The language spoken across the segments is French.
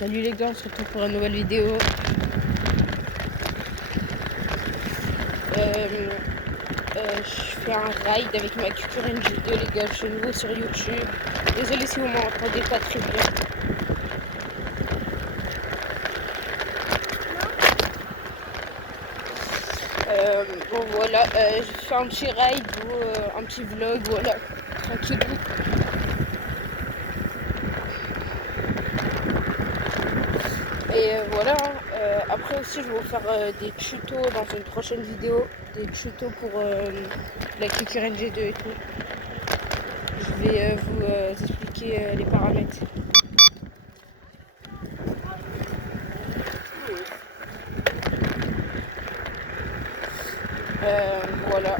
Salut les gars, on se retrouve pour une nouvelle vidéo. Je fais un ride avec ma Q-Current G2 les gars, je suis nouveau sur YouTube. Désolé si vous m'entendez pas très bien. Bon voilà, je fais un petit ride ou un petit vlog, voilà, tranquillou. Et voilà, après aussi je vais vous faire des tutos dans une prochaine vidéo, des tutos pour la Q-Current G2 et tout. Je vais vous expliquer les paramètres. Voilà.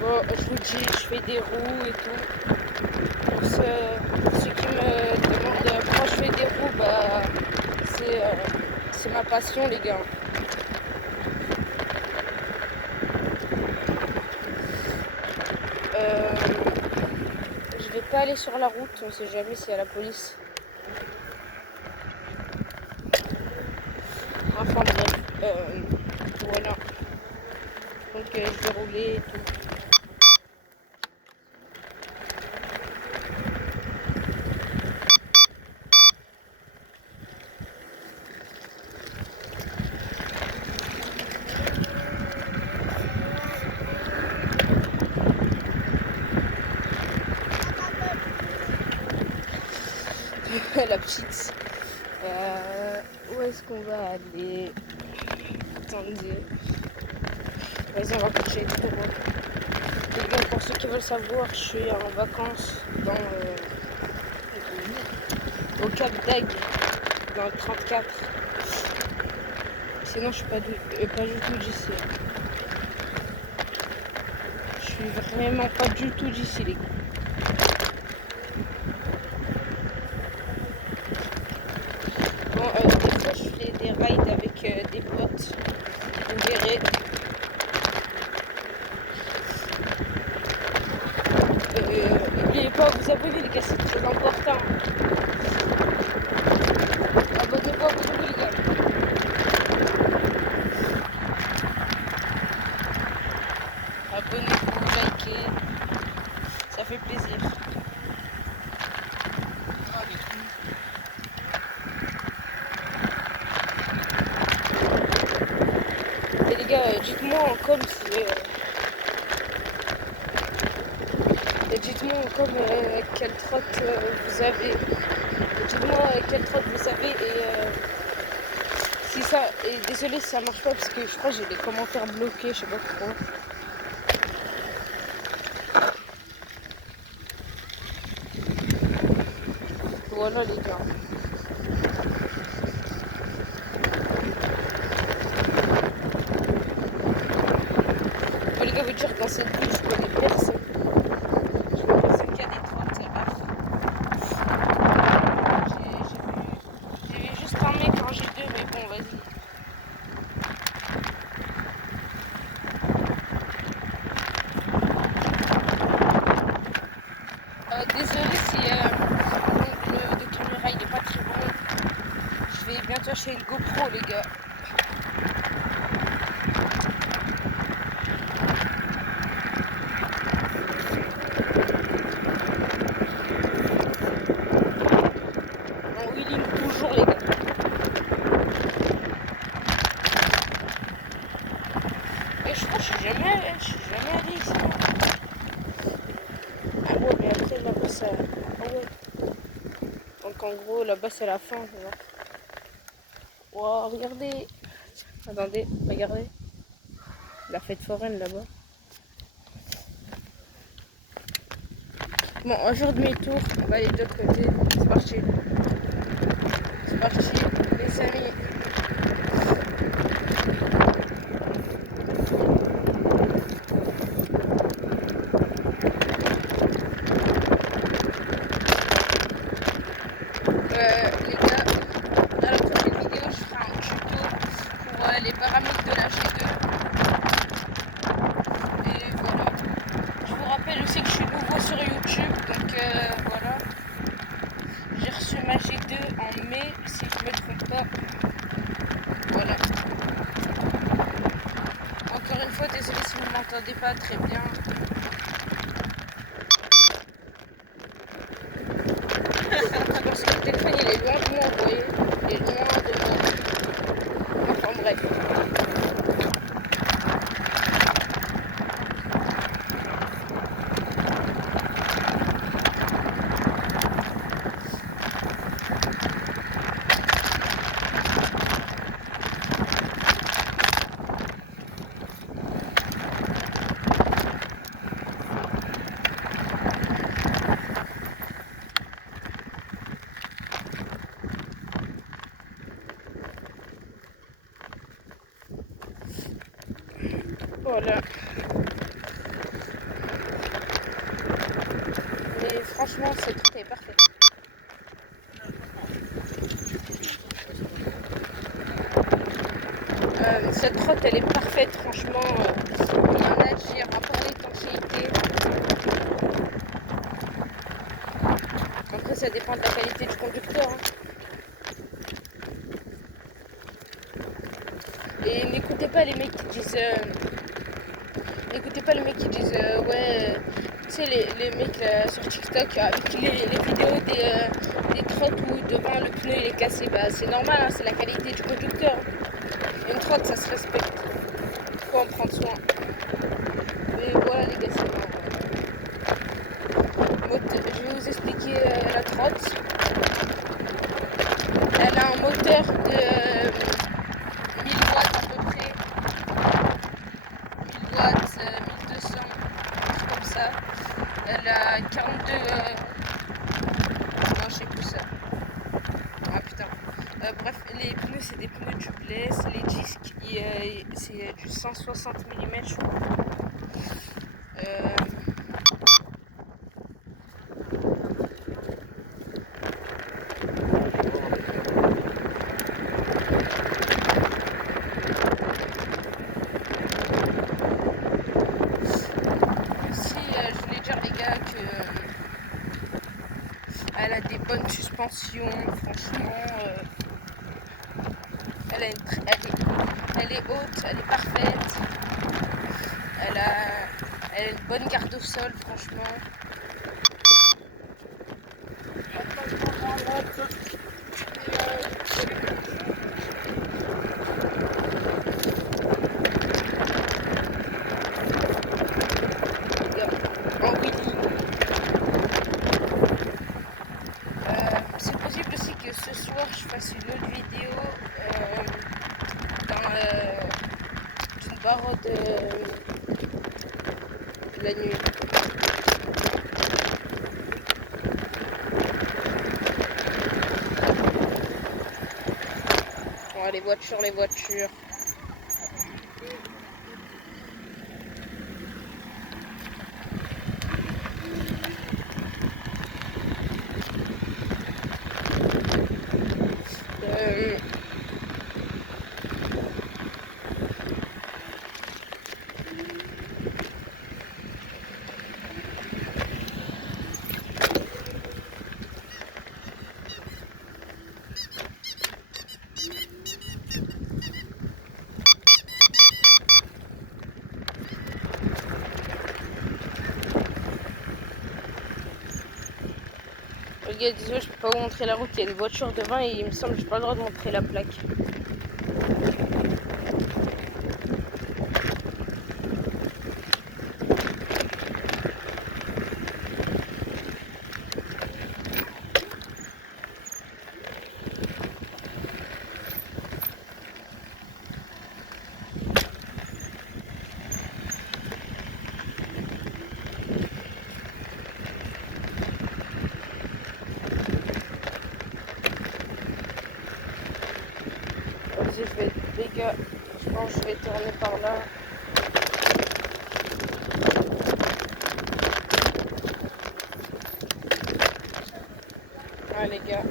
Bon, je vous dis, je fais des roues et tout. Pour ceux qui me demandent pourquoi je fais des roues, bah c'est ma passion les gars. Je vais pas aller sur la route, on sait jamais s'il y a la police. Enfin bref, voilà. Donc je vais rouler et tout. La petite. Où est-ce qu'on va aller? Attendez. Vas-y, on va coucher tout droit. Et bien, pour ceux qui veulent savoir, je suis en vacances au Cap d'Agde, dans le 34. Sinon, je suis pas du tout d'ici. Je suis vraiment pas du tout d'ici, les gars. Bon, des fois, je fais des rides avec des potes. Vous verrez. N'oubliez pas de vous abonner, les gars, c'est très important. Abonnez-vous, abonnez-vous, les gars. Abonnez-vous, likez. Ça fait plaisir. Et les gars, dites-moi en com si... dites-moi comme quelle trotte vous avez. Dites-moi quelle trotte vous avez et si ça. Et désolé si ça marche pas parce que je crois que j'ai les commentaires bloqués, je sais pas pourquoi. Voilà les gars. Bon, les gars, vous dire dans cette ville je connais personne. Je connais personne qui a des trottes, c'est rare. J'ai vu juste un mec en G2, mais bon, vas-y. Désolé si l'angle de caméra il est pas très bon. Je vais bientôt acheter une GoPro les gars. En wheeling toujours les gars. Et je crois que je suis jamais allé ici. Ah ouais, mais après là-bas ça. Ah ouais. Donc en gros là-bas c'est la fin, tu vois. Wow, regardez. Attendez, regardez. La fête foraine là-bas. Bon, un jour demi-tour, on va aller de l'autre côté. C'est parti. C'est parti, les amis. Les gars, dans la prochaine vidéo, je ferai un tuto pour les paramètres de la G2. Et voilà. Je vous rappelle aussi que je suis nouveau sur YouTube, donc voilà. J'ai reçu ma G2 en mai, si je me trompe pas. Voilà. Encore une fois, désolé si vous ne m'entendez pas très bien. Parce que le téléphone il est loin de moi, vous voyez. Il est loin de moi. Enfin bref. Voilà. Mais franchement, cette route est parfaite. Cette route elle est parfaite, franchement. Rien à dire, à part l'étanchéité. Après, ça dépend de la qualité du conducteur. Hein. Et n'écoutez pas les mecs qui disent. N'écoutez pas les mecs qui disent ouais, tu sais les mecs sur TikTok avec les vidéos des trottes où devant le pneu il est cassé, bah c'est normal, hein, c'est la qualité du conducteur. Une trotte ça se respecte, faut en prendre soin. Et voilà les gars, c'est je vais vous expliquer la trotte. Elle a un moteur de 1000 watts à peu près. 1000 watts, 1200, un truc comme ça. Elle a 42. Non, je sais plus ça. Ah putain. Bref, les pneus, c'est des pneus tubeless. Les disques, c'est du 160 mm, je crois. Elle a des bonnes suspensions, franchement. Elle est haute, elle est parfaite. Elle a une bonne garde au sol, franchement. En wheeling. C'est possible aussi que ce soir je fasse une autre vidéo d'une barre de la nuit. Bon, les voitures. Les gars, désolé, je peux pas vous montrer la route, il y a une voiture devant et il me semble que j'ai pas le droit de montrer la plaque. Les gars, je pense que je vais tourner par là. Ah les gars.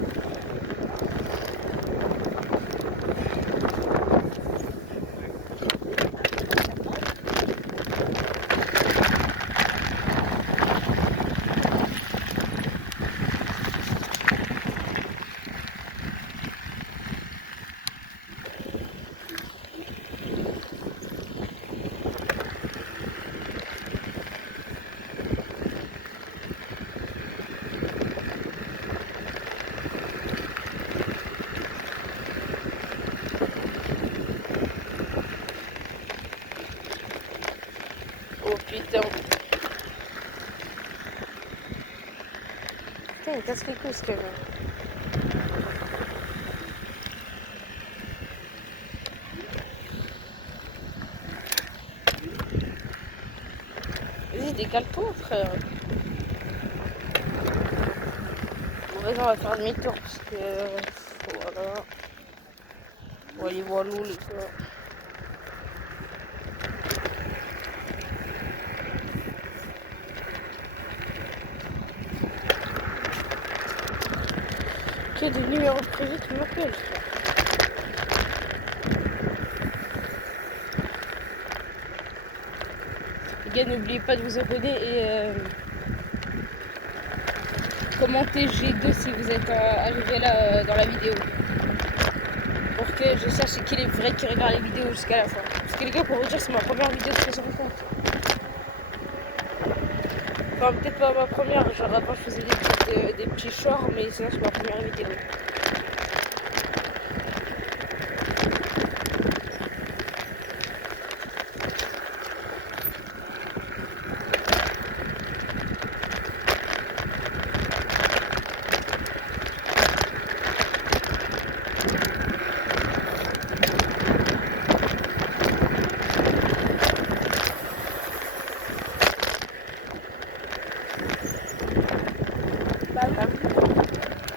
me casse les couilles ce camion. Vas-y, décale-toi, frère. Bon, vas-y, on va faire demi-tour parce que. Voilà. On va aller voir l'eau, les gars. Ok, des numéros prévus qui m'appellent. Les gars, n'oubliez pas de vous abonner et commentez G2 si vous êtes arrivé là dans la vidéo. Pour que je sache c'est qui les vrais qui regardent les vidéos jusqu'à la fin. Parce que les gars, pour vous dire, c'est ma première vidéo de sur mon compte. Enfin, peut-être pas ma première, genre avant je faisais des petits shorts, mais sinon c'est ma première vidéo.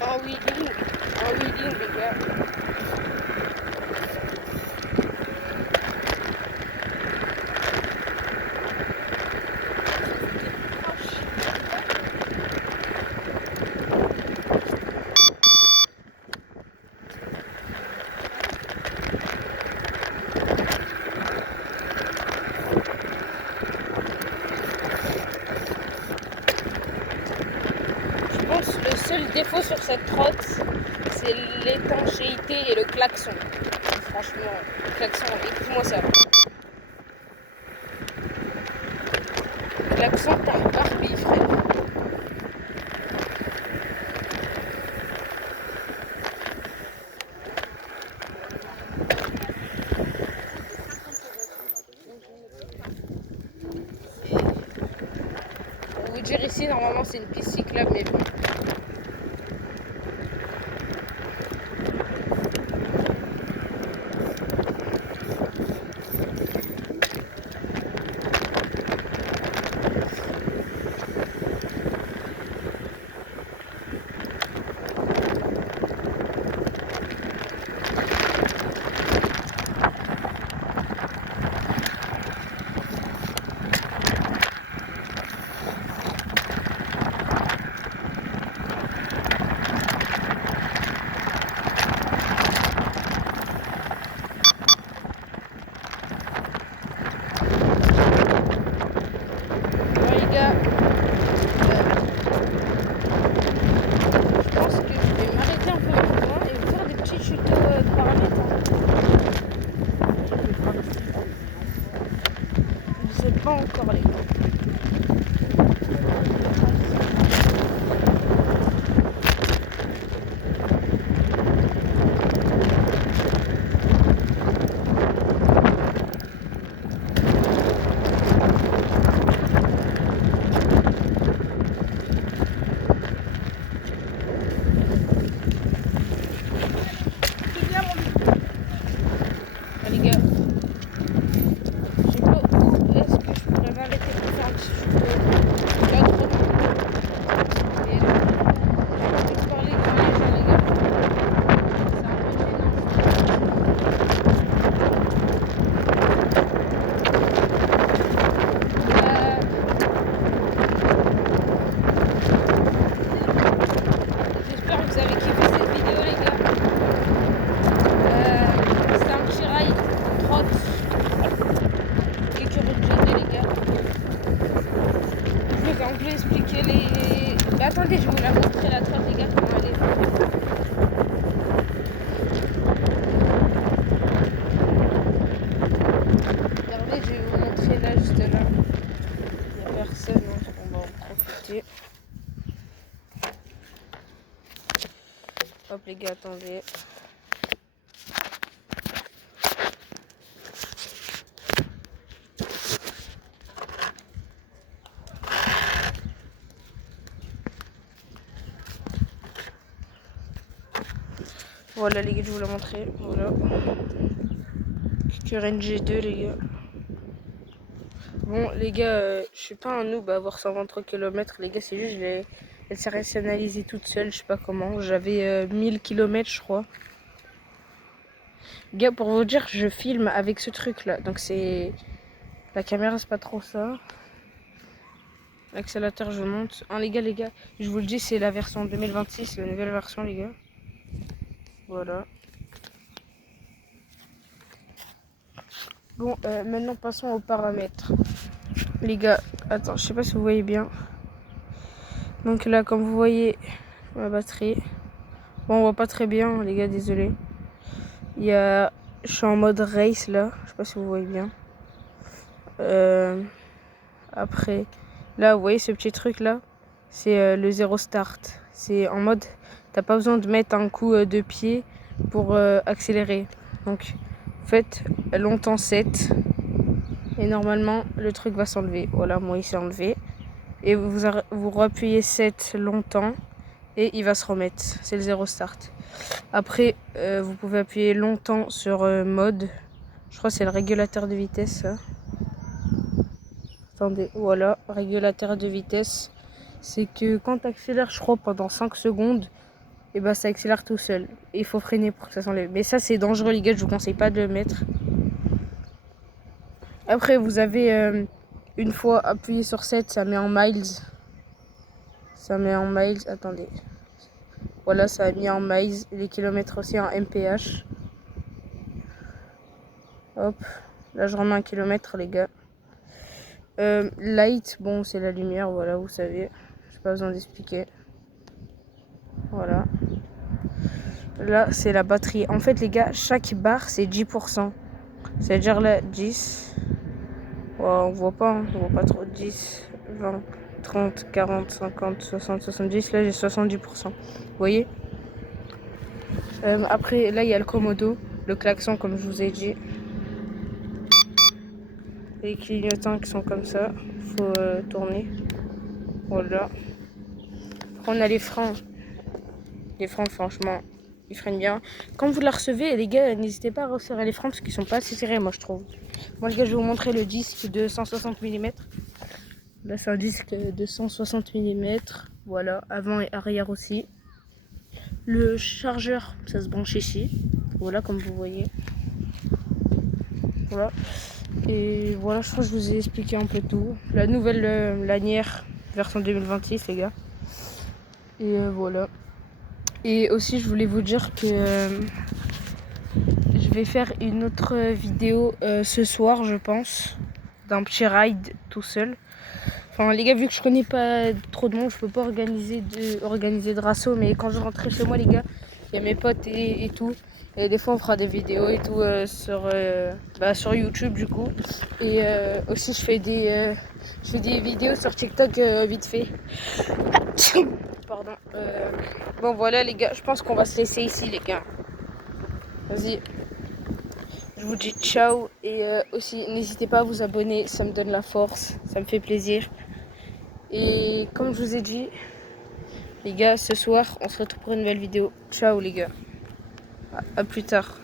En wheeling, les gars. Je pense que le seul défaut sur cette trotte, c'est l'étanchéité et le klaxon. Franchement, le klaxon, écoute-moi ça. Le klaxon par Barbie, frère. Pour vous dire ici, normalement c'est une piste cyclable, mais bon. Pas encore les gars. Les gars, je sais pas où est-ce que je pourrais m'arrêter pour faire un petit tuto. Là, trop long. Et là, je vais parler devant les gens, les gars. C'est un peu j'espère que vous avez kiffé cette vidéo, les gars. C'est un petit ride, trotte. Les gars. Je vais expliquer les. Bah, attendez, je vais vous la montrer la trotte, les gars, comment elle est. Regardez, je vais vous montrer là, juste là. Il n'y a personne, hein. On va en profiter. Hop, les gars, attendez. Voilà les gars, je vous l'ai montré. Voilà. Kikureng G2 les gars. Bon les gars, je suis pas un noob à avoir 123 km les gars, c'est juste elle s'est rationalisée toute seule, je sais pas comment. J'avais 1000 km je crois. Les gars, pour vous dire, je filme avec ce truc là, donc c'est... La caméra c'est pas trop ça. L'accélérateur je monte. Hein, les gars, je vous le dis, c'est la version 2026, la nouvelle version les gars. Voilà. Bon, maintenant passons aux paramètres. Les gars, attends, je sais pas si vous voyez bien. Donc là, comme vous voyez, ma batterie. Bon, on voit pas très bien, les gars, désolé. Je suis en mode race là, je sais pas si vous voyez bien. Après, là, vous voyez ce petit truc là, c'est le zéro start. C'est en mode, t'as pas besoin de mettre un coup de pied pour accélérer. Donc, faites longtemps 7 et normalement le truc va s'enlever. Voilà, moi il s'est enlevé. Et vous rappuyez 7 longtemps et il va se remettre. C'est le zéro start. Après, vous pouvez appuyer longtemps sur mode. Je crois que c'est le régulateur de vitesse. Ça. Attendez, voilà, régulateur de vitesse. C'est que quand tu accélères, je crois, pendant 5 secondes, et bah ça accélère tout seul. Et il faut freiner pour que ça s'enlève. Mais ça, c'est dangereux, les gars, je vous conseille pas de le mettre. Après, vous avez une fois appuyé sur 7, ça met en miles. Ça met en miles, attendez. Voilà, ça a mis en miles. Les kilomètres aussi en mph. Hop, là je remets un kilomètre, les gars. Light, bon, c'est la lumière, voilà, vous savez. J'ai pas besoin d'expliquer. Voilà. Là, c'est la batterie. En fait, les gars, chaque barre, c'est 10%. C'est-à-dire là, 10. Oh, on voit pas, hein, on voit pas trop. 10, 20, 30, 40, 50, 60, 70. Là, j'ai 70%. Vous voyez? Après, là, il y a le commodo, le klaxon, comme je vous ai dit. Les clignotants qui sont comme ça. Faut tourner. Voilà. Après, on a les freins. Les freins, franchement, ils freinent bien. Quand vous la recevez, les gars, n'hésitez pas à resserrer les freins parce qu'ils sont pas assez serrés, moi, je trouve. Moi, les gars, je vais vous montrer le disque de 160 mm. Là, c'est un disque de 160 mm. Voilà, avant et arrière aussi. Le chargeur, ça se branche ici. Voilà, comme vous voyez. Voilà. Et voilà, je crois que je vous ai expliqué un peu tout. La nouvelle lanière, version 2026, les gars. Et voilà. Et aussi, je voulais vous dire que je vais faire une autre vidéo ce soir, je pense. D'un petit ride tout seul. Enfin, les gars, vu que je connais pas trop de monde, je peux pas organiser de rasso. Mais quand je rentrerai chez moi, les gars, il y a mes potes et tout. Et des fois, on fera des vidéos et tout sur YouTube, du coup. Et aussi, je fais des vidéos sur TikTok vite fait. Pardon. Bon, voilà, les gars, je pense qu'on va se laisser ici, les gars. Vas-y. Je vous dis ciao. Et aussi, n'hésitez pas à vous abonner. Ça me donne la force. Ça me fait plaisir. Et comme je vous ai dit, les gars, ce soir, on se retrouve pour une nouvelle vidéo. Ciao, les gars. À plus tard.